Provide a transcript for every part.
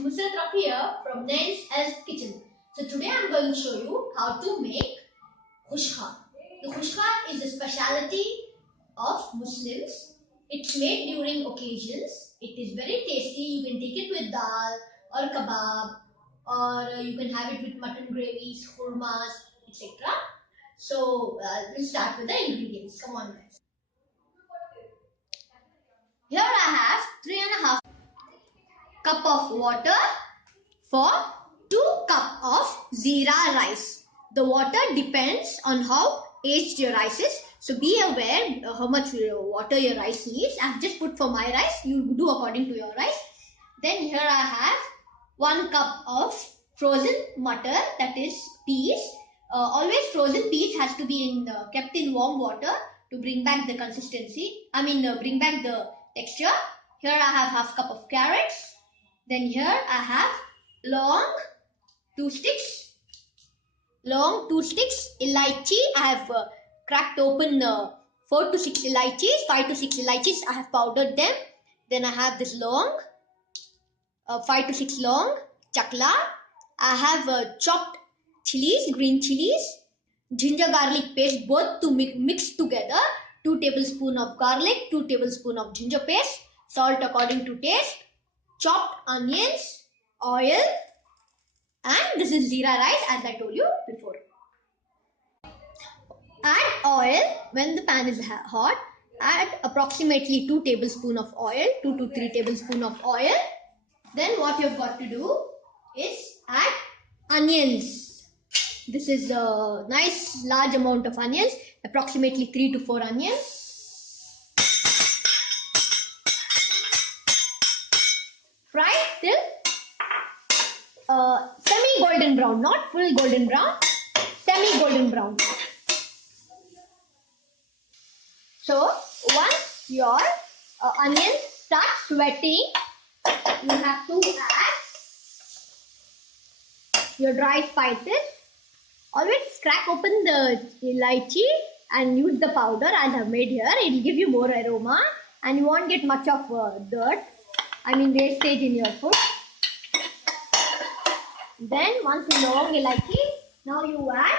Nusrat Rafi here from Nails as Kitchen. So today I'm going to show you how to make khushka. The khushka is a specialty of Muslims. It's made during occasions. It is very tasty. You can take it with dal or kebab, or you can have it with mutton gravies, khurmas, etc. So let's start with the ingredients. Come on, guys. Here I have 3.5 cup of water for 2 cup of Zeera rice. The water depends on how aged your rice is. So be aware how much water your rice needs. I have just put for my rice. You do according to your rice. Then here I have 1 cup of frozen mutton, that is peas. Always frozen peas has to be kept in warm water to bring back the consistency. Bring back the texture. Here I have half cup of carrots. Then here I have long 2 sticks, elaichi. I have cracked open 4 to 6 elaichis, 5 to 6 elaichis. I have powdered them. Then I have this long 5 to 6 long chakla. I have chopped chilies, green chilies, ginger garlic paste, both to mix together. 2 tablespoons of garlic, 2 tablespoons of ginger paste, salt according to taste, chopped onions, oil, and this is Zeera rice as I told you before. Add oil when the pan is hot. Add approximately 2 tablespoons of oil, 2 to 3 tablespoons of oil. Then what you've got to do is add onions. This is a nice large amount of onions, approximately 3 to 4 onions. Fry till semi-golden brown, not full golden brown, semi-golden brown. So once your onions start sweating, you have to add your dry spices. Always crack open the elaichi and use the powder I have made here. It will give you more aroma and you won't get much of wastage in your food. Then once you long elaichi, now you add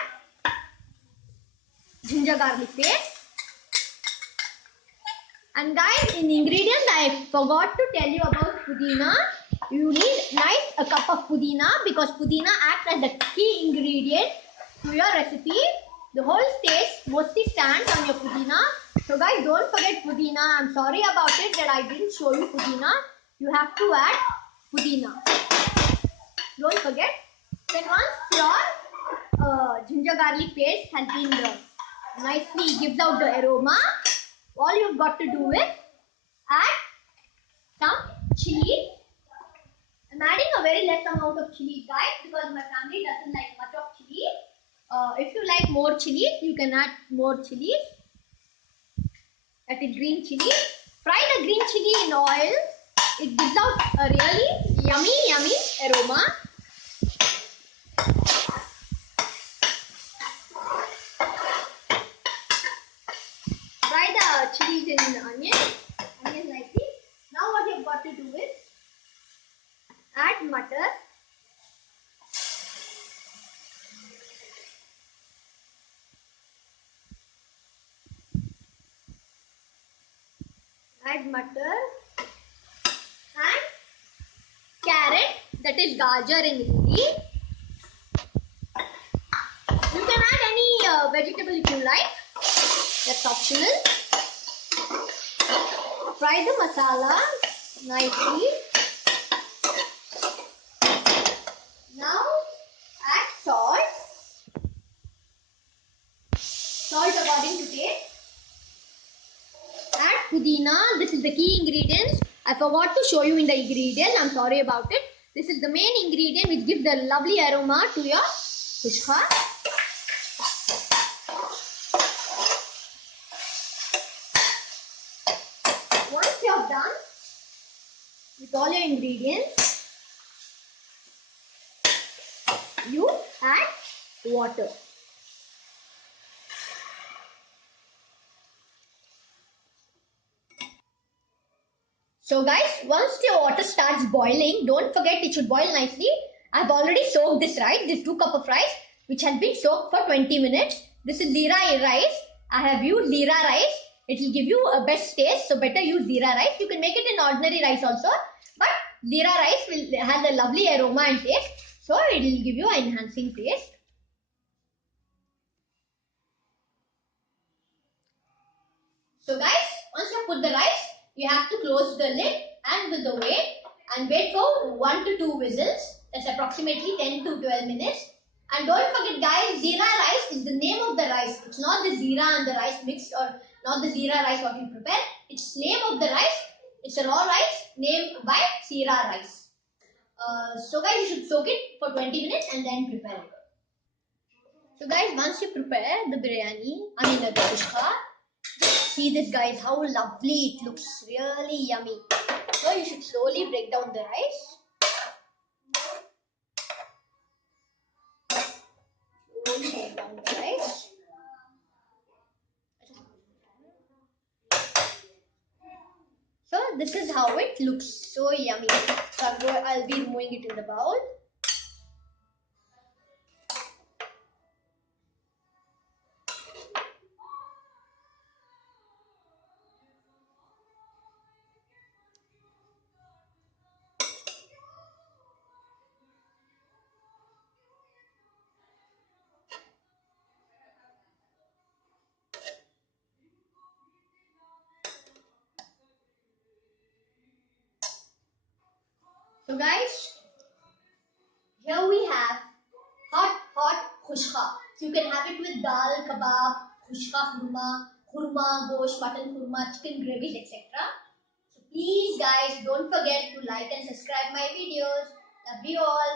ginger garlic paste. And guys, in ingredients I forgot to tell you about pudina. You need a cup of pudina because pudina acts as the key ingredient to your recipe. The whole taste mostly stands on your pudina. So guys, don't forget pudina. I'm sorry about it that I didn't show you pudina. You have to add pudina. Don't forget. Then once your ginger garlic paste has been nicely gives out the aroma, all you've got to do is add some chili. I'm adding a very less amount of chili, guys, because my family doesn't like much of chili. If you like more chili, you can add more chili. That is green chili. Fry the green chili in oil. It gives out a really yummy aroma. Fry the chilies in the onion like this. Now what you've got to do is add butter. Add butter and carrot, that is gajar in Hindi. You can add any vegetable if you like. That's optional. Fry the masala nicely. Now add salt. Salt according to taste. Add pudina. This is the key ingredients. I forgot to show you in the ingredients. I'm sorry about it. This is the main ingredient which gives the lovely aroma to your khushka. Once you are done with all your ingredients, you add water. So guys, once the water starts boiling, don't forget it should boil nicely. I've already soaked this rice, this 2 cup of rice, which has been soaked for 20 minutes. This is Zeera rice. I have used Zeera rice. It will give you a best taste, so better use Zeera rice. You can make it in ordinary rice also, but Zeera rice will have a lovely aroma and taste, so it will give you an enhancing taste. So guys, once you put the rice, you have to close the lid and with the weight and wait for 1 to 2 whistles. That's approximately 10 to 12 minutes. And don't forget guys, Zeera rice is the name of the rice. It's not the Zeera and the rice mixed, or not the Zeera rice what you prepare. It's name of the rice. It's a raw rice named by Zeera rice. So guys, you should soak it for 20 minutes and then prepare it. So guys, once you prepare the the kushka, see this guys, how lovely it looks, really yummy. So you should slowly break down the rice. Slowly break down the rice. So this is how it looks, so yummy. So I'll be removing it in the bowl. So guys, here we have hot khushka. So you can have it with dal, kebab, khushka khurma, gosht, mutton khurma, chicken gravies, etc. So please guys, don't forget to like and subscribe my videos. Love you all.